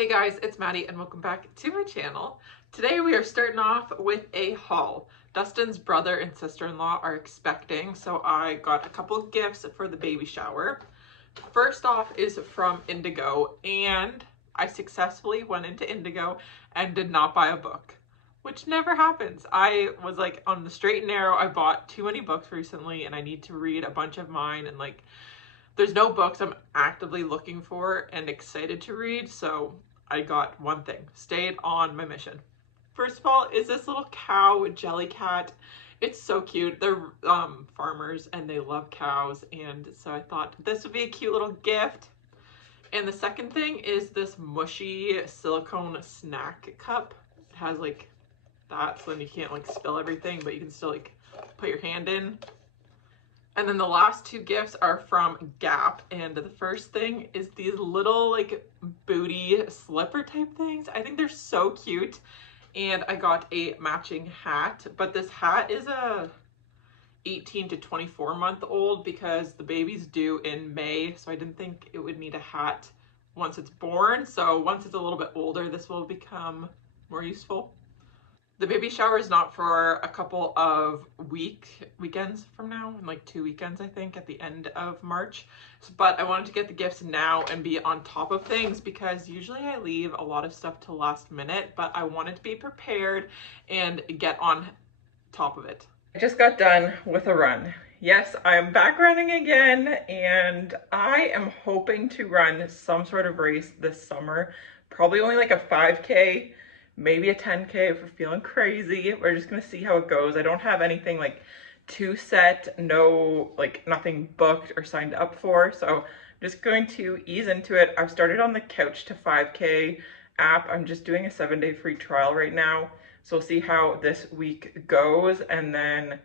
Hey guys, it's Maddie and welcome back to my channel. Today we are starting off with a haul. Dustin's brother and sister-in-law are expecting, so I got a couple gifts for the baby shower. First off is from Indigo, and I successfully went into Indigo and did not buy a book, which never happens. I was like on the straight and narrow. I bought too many books recently and I need to read a bunch of mine, and like there's no books I'm actively looking for and excited to read, so I got one thing. Stayed on my mission. First of all is this little cow jelly cat. It's so cute. They're farmers and they love cows, and so I thought this would be a cute little gift. And the second thing is this mushy silicone snack cup. It has like that, so then you can't like spill everything, but you can still like put your hand in. And then the last two gifts are from Gap, and the first thing is these little like booty slipper type things. I think they're so cute, and I got a matching hat, but this hat is a 18 to 24 month old because the baby's due in May, so I didn't think it would need a hat once it's born. So once it's a little bit older, this will become more useful. The baby shower is not for a couple of weekends from now, in like 2 weekends, I think, at the end of March. But I wanted to get the gifts now and be on top of things because usually I leave a lot of stuff to last minute, but I wanted to be prepared and get on top of it. I just got done with a run. Yes, I'm back running again, and I am hoping to run some sort of race this summer. Probably only like a 5K. Maybe a 10K if we're feeling crazy. We're just gonna see how it goes. I don't have anything like too set, nothing booked or signed up for, so I'm just going to ease into it. I've started on the Couch to 5K app. I'm just doing a 7-day free trial right now, so we'll see how this week goes, and then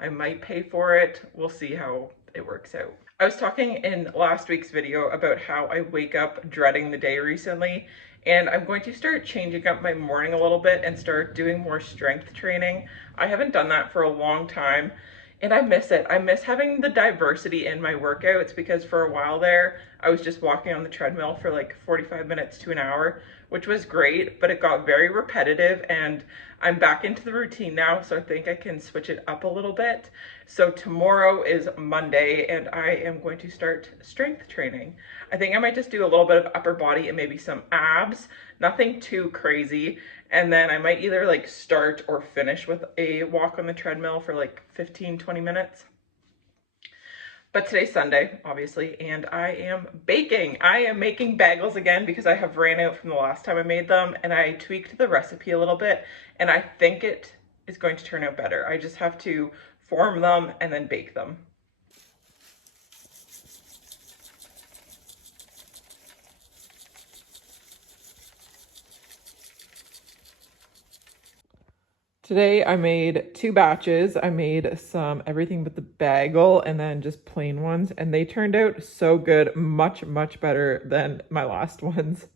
I might pay for it. We'll see how it works out. I was talking in last week's video about how I wake up dreading the day recently, and I'm going to start changing up my morning a little bit and start doing more strength training. I haven't done that for a long time, and I miss it. I miss having the diversity in my workouts because for a while there, I was just walking on the treadmill for like 45 minutes to an hour, which was great, but it got very repetitive, and I'm back into the routine now, so I think I can switch it up a little bit. So tomorrow is Monday, and I am going to start strength training. I think I might just do a little bit of upper body and maybe some abs, nothing too crazy. And then I might either like start or finish with a walk on the treadmill for like 15-20 minutes. But today's Sunday, obviously, and I am baking. I am making bagels again because I have ran out from the last time I made them, and I tweaked the recipe a little bit, and I think it is going to turn out better. I just have to form them and then bake them. Today I made 2 batches. I made some everything but the bagel and then just plain ones, and they turned out so good, much better than my last ones.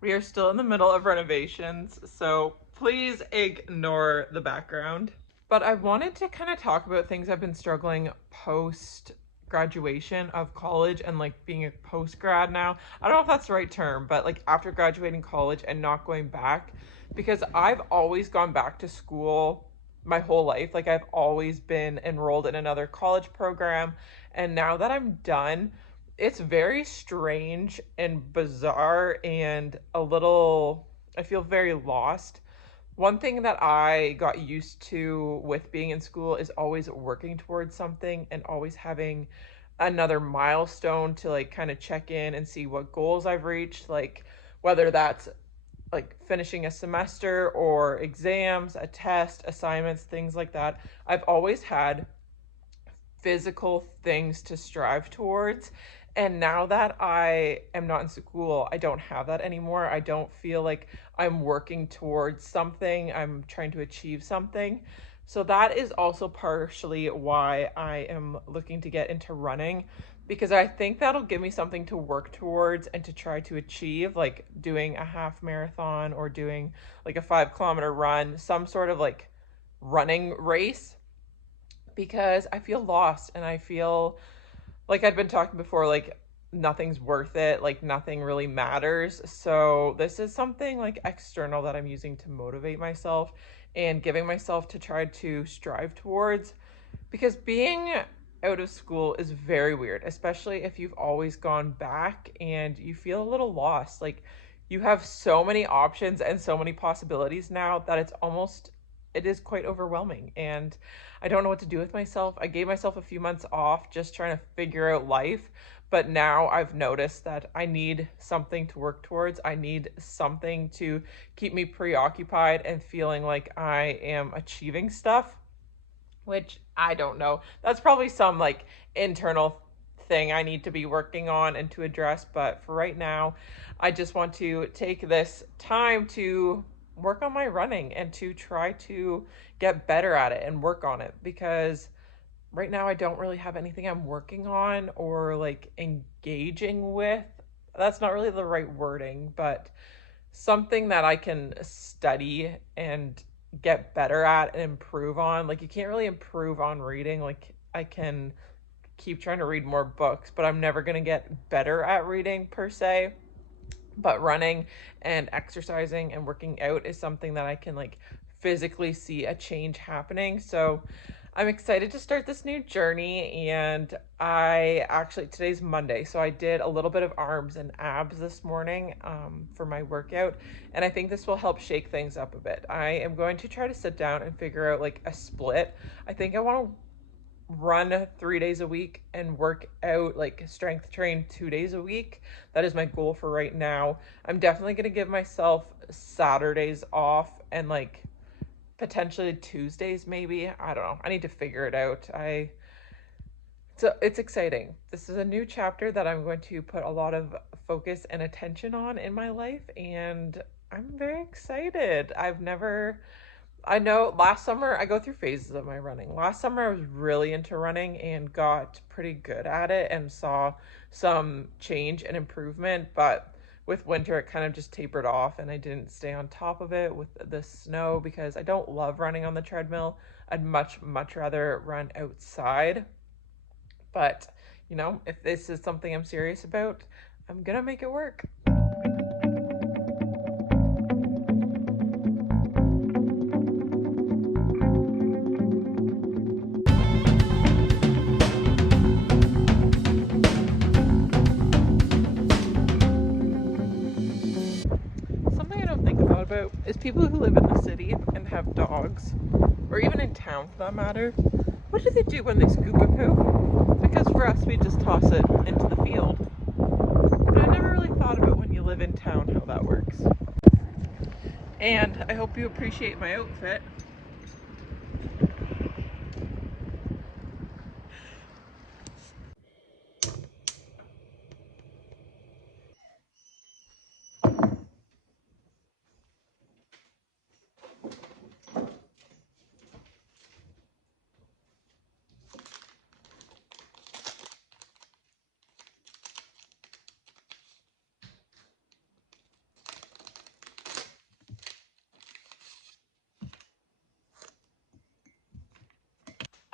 We are still in the middle of renovations, so please ignore the background. But I wanted to kind of talk about things I've been struggling post graduation of college and like being a post grad now. I don't know if that's the right term, but like after graduating college and not going back, because I've always gone back to school my whole life. Like I've always been enrolled in another college program, and now that I'm done, it's very strange and bizarre and a little, I feel very lost. One thing that I got used to with being in school is always working towards something and always having another milestone to like kind of check in and see what goals I've reached, like whether that's like finishing a semester or exams, a test, assignments, things like that. I've always had physical things to strive towards. And now that I am not in school, I don't have that anymore. I don't feel like I'm working towards something. I'm trying to achieve something. So that is also partially why I am looking to get into running, because I think that'll give me something to work towards and to try to achieve, like doing a half marathon or doing like a 5-kilometer run, some sort of like running race, because I feel lost and I feel like I'd been talking before, like nothing's worth it, like nothing really matters. So this is something like external that I'm using to motivate myself and giving myself to try to strive towards, because being out of school is very weird, especially if you've always gone back and you feel a little lost. Like, you have so many options and so many possibilities now that it is quite overwhelming. And I don't know what to do with myself. I gave myself a few months off just trying to figure out life. But now I've noticed that I need something to work towards. I need something to keep me preoccupied and feeling like I am achieving stuff, which I don't know. That's probably some like internal thing I need to be working on and to address. But for right now, I just want to take this time to work on my running and to try to get better at it and work on it, because right now I don't really have anything I'm working on or like engaging with. That's not really the right wording, but something that I can study and get better at and improve on. Like, you can't really improve on reading. Like, I can keep trying to read more books, but I'm never going to get better at reading per se. But running and exercising and working out is something that I can like physically see a change happening. So I'm excited to start this new journey. And I actually, today's Monday, so I did a little bit of arms and abs this morning for my workout. And I think this will help shake things up a bit. I am going to try to sit down and figure out like a split. I think I want to run 3 days a week and work out, like strength train 2 days a week. That is my goal for right now. I'm definitely going to give myself Saturdays off and like potentially Tuesdays maybe. I don't know. I need to figure it out. So it's exciting. This is a new chapter that I'm going to put a lot of focus and attention on in my life, and I'm very excited. I know last summer I go through phases of my running. Last summer I was really into running and got pretty good at it and saw some change and improvement, but with winter it kind of just tapered off and I didn't stay on top of it with the snow because I don't love running on the treadmill. I'd much rather run outside. But, if this is something I'm serious about, I'm gonna make it work. Something I don't think a lot about is people who live in the city and have dogs, or even in town for that matter. What do they do when they scoop a poop? Because for us, we just toss it into the field. But I never really thought about when you live in town how that works. And I hope you appreciate my outfit.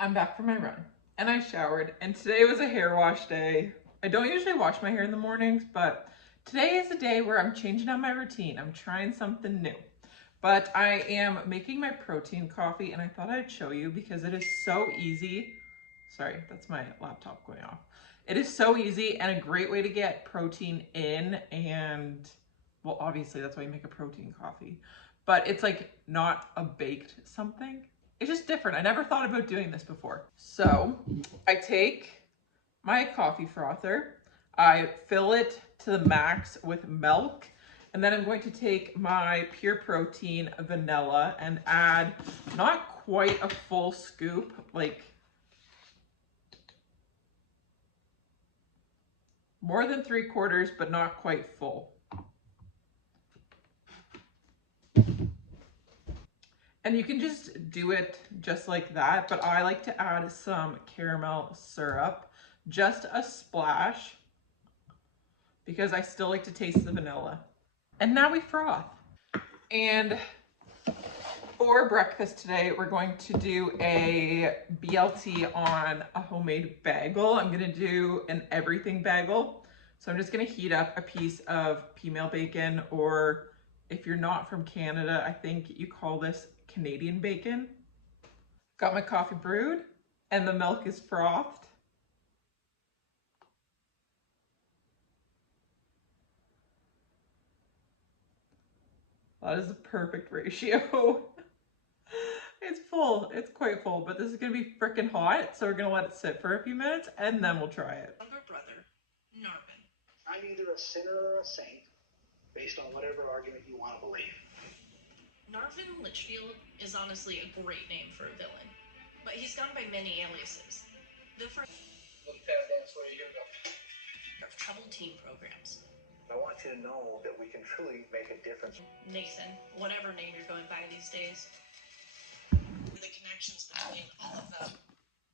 I'm back from my run and I showered, and today was a hair wash day. I don't usually wash my hair in the mornings, but today is a day where I'm changing up my routine. I'm trying something new. But I am making my protein coffee and I thought I'd show you because it is so easy. Sorry, that's my laptop going off. It is so easy and a great way to get protein in, and well, obviously that's why you make a protein coffee, but it's like not a baked something. It's just different. I never thought about doing this before. So I take my coffee frother, I fill it to the max with milk, and then I'm going to take my pure protein vanilla and add not quite a full scoop, like more than 3/4, but not quite full. And you can just do it just like that, but I like to add some caramel syrup, just a splash, because I still like to taste the vanilla. And now we froth. And for breakfast today, we're going to do a BLT on a homemade bagel. I'm gonna do an everything bagel. So I'm just gonna heat up a piece of female bacon, or if you're not from Canada, I think you call this Canadian bacon. Got my coffee brewed and the milk is frothed. That is the perfect ratio. It's full, it's quite full, but this is gonna be freaking hot, so we're gonna let it sit for a few minutes and then we'll try it. Younger brother, Narvin. I'm either a sinner or a saint, based on whatever argument you want to believe. Narvin Litchfield is honestly a great name for a villain, but he's gone by many aliases. The first Little tap dance for you, here we go. of troubled teen programs. I want you to know that we can truly make a difference. Nathan, whatever name you're going by these days. The connections between all of them.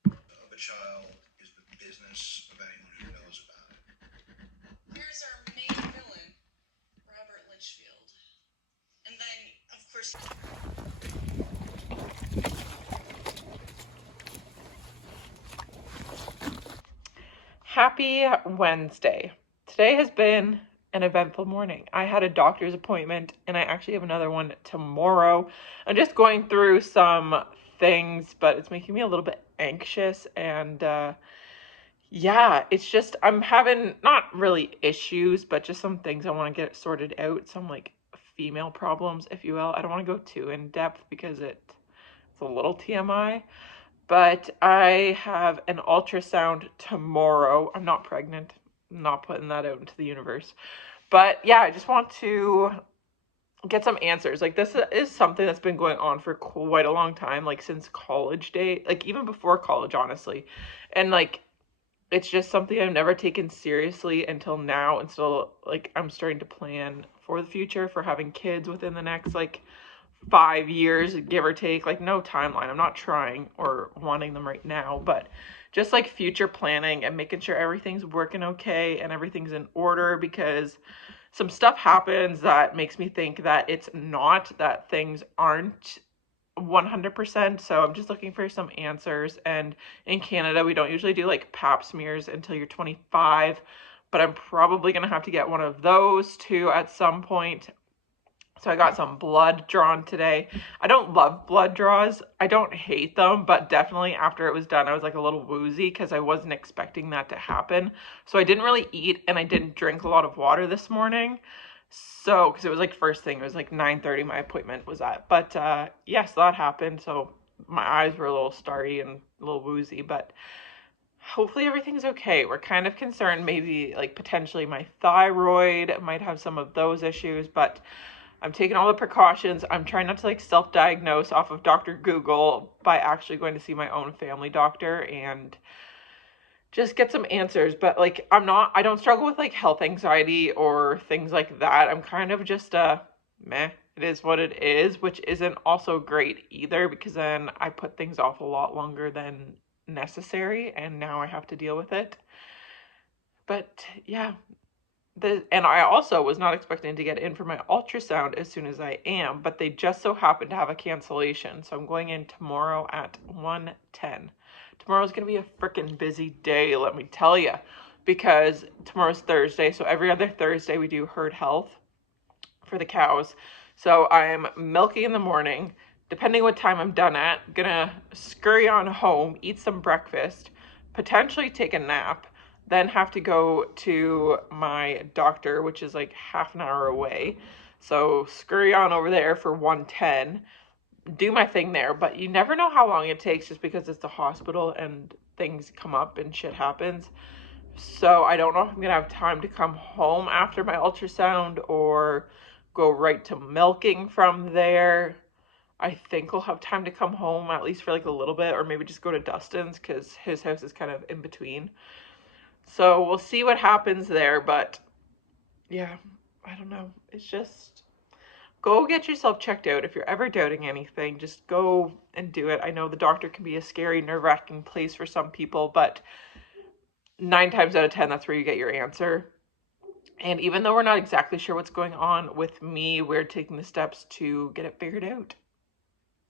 Of a child is the business of anyone who knows about it. Here's our main villain, Robert Litchfield. And then, of course... Happy Wednesday. Today has been an eventful morning. I had a doctor's appointment and I actually have another one tomorrow. I'm just going through some things, but it's making me a little bit anxious, and yeah, it's just I'm having not really issues, but just some things I want to get sorted out, some like female problems, if you will. I don't want to go too in depth because it's a little TMI. But I have an ultrasound tomorrow. I'm not pregnant. I'm not putting that out into the universe. But yeah, I just want to get some answers. Like, this is something that's been going on for quite a long time, like since college day, like even before college, honestly. And like, it's just something I've never taken seriously until now. And so like, I'm starting to plan for the future, for having kids within the next like 5 years, give or take. Like, no timeline. I'm not trying or wanting them right now, but just like future planning and making sure everything's working okay and everything's in order, because some stuff happens that makes me think that it's not, that things aren't 100%. So I'm just looking for some answers. And in Canada, we don't usually do like pap smears until you're 25, but I'm probably gonna have to get one of those too at some point. So I got some blood drawn today. I don't love blood draws. I don't hate them, but definitely after it was done, I was like a little woozy because I wasn't expecting that to happen. So I didn't really eat and I didn't drink a lot of water this morning. So, because it was like first thing, it was like 9:30 my appointment was at. But yes, that happened. So my eyes were a little starry and a little woozy, but hopefully everything's okay. We're kind of concerned maybe like potentially my thyroid might have some of those issues, but I'm taking all the precautions. I'm trying not to like self-diagnose off of Dr. Google by actually going to see my own family doctor and just get some answers. But like, I don't struggle with like health anxiety or things like that. I'm kind of just meh, it is what it is, which isn't also great either, because then I put things off a lot longer than necessary and now I have to deal with it. But yeah, and I also was not expecting to get in for my ultrasound as soon as I am, but they just so happened to have a cancellation. So I'm going in tomorrow at 1:10. Tomorrow's going to be a freaking busy day, let me tell you, because tomorrow's Thursday. So every other Thursday we do herd health for the cows. So I'm milking in the morning. Depending what time I'm done at, gonna scurry on home, eat some breakfast, potentially take a nap, then have to go to my doctor, which is like half an hour away. So scurry on over there for 1:10, do my thing there, but you never know how long it takes just because it's a hospital and things come up and shit happens. So I don't know if I'm gonna have time to come home after my ultrasound or go right to milking from there. I think I'll have time to come home at least for like a little bit, or maybe just go to Dustin's because his house is kind of in between. So we'll see what happens there, but yeah, I don't know. It's just, go get yourself checked out. If you're ever doubting anything, just go and do it. I know the doctor can be a scary, nerve-wracking place for some people, but 9 times out of 10, that's where you get your answer. And even though we're not exactly sure what's going on with me, we're taking the steps to get it figured out.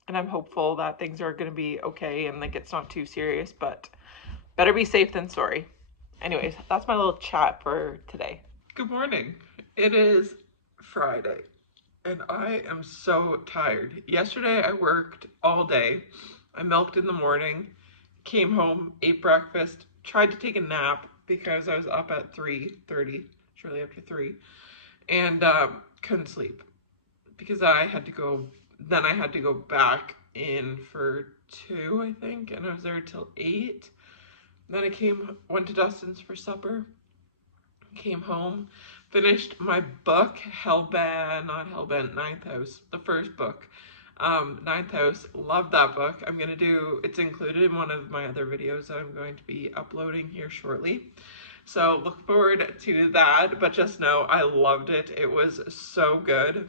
And I'm hopeful that things are going to be okay and like it's not too serious, but better be safe than sorry. Anyways, that's my little chat for today. Good morning. It is Friday and I am so tired. Yesterday I worked all day. I milked in the morning, came home, ate breakfast, tried to take a nap because I was up at 3:30, shortly after 3, and couldn't sleep because I had to go back in for 2, I think, and I was there till 8. Then I went to Dustin's for supper, came home, finished my book, Ninth House, the first book. Ninth House, love that book. It's included in one of my other videos that I'm going to be uploading here shortly. So look forward to that, but just know I loved it. It was so good.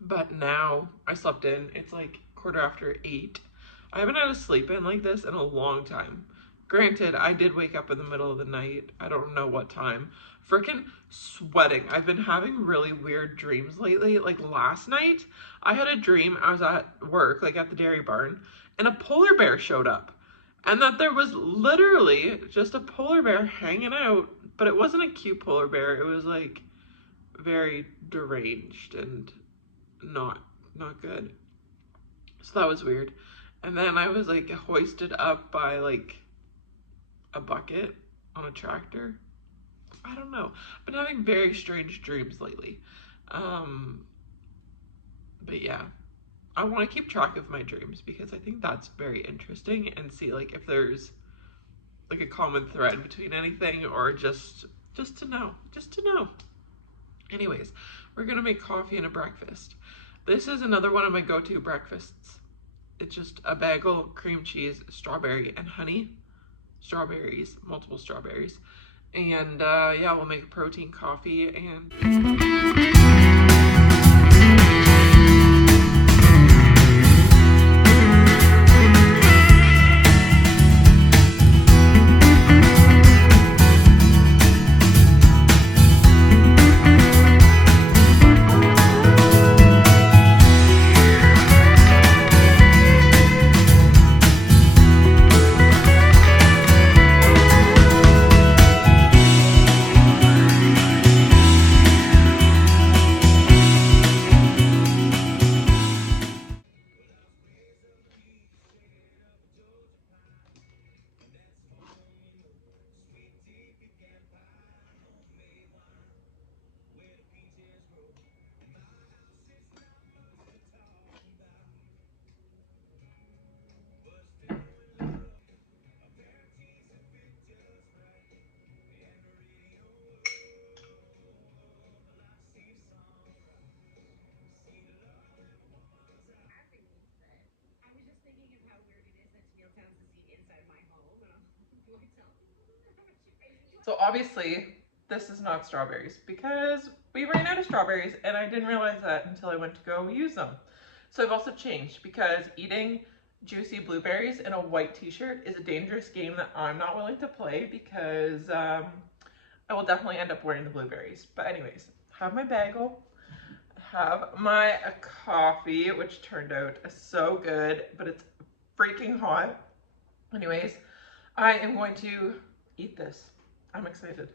But now I slept in. It's like 8:15. I haven't had a sleep in like this in a long time. Granted, I did wake up in the middle of the night. I don't know what time. Freaking sweating. I've been having really weird dreams lately. Like last night, I had a dream. I was at work, like at the dairy barn, and a polar bear showed up. And that there was literally just a polar bear hanging out, but it wasn't a cute polar bear. It was like very deranged and not good. So that was weird. And then I was like hoisted up by like a bucket on a tractor. I don't know. I've been having very strange dreams lately. But yeah, I want to keep track of my dreams because I think that's very interesting and see like if there's like a common thread between anything or just to know. Anyways, we're gonna make coffee and a breakfast. This is another one of my go-to breakfasts. It's just a bagel, cream cheese, strawberry, and honey. Strawberries, multiple strawberries. And yeah, we'll make a protein coffee and... So obviously, this is not strawberries because we ran out of strawberries and I didn't realize that until I went to go use them. So I've also changed because eating juicy blueberries in a white t-shirt is a dangerous game that I'm not willing to play because I will definitely end up wearing the blueberries. But anyways, have my bagel, have my coffee, which turned out so good, but it's freaking hot. Anyways, I am going to eat this. I'm excited.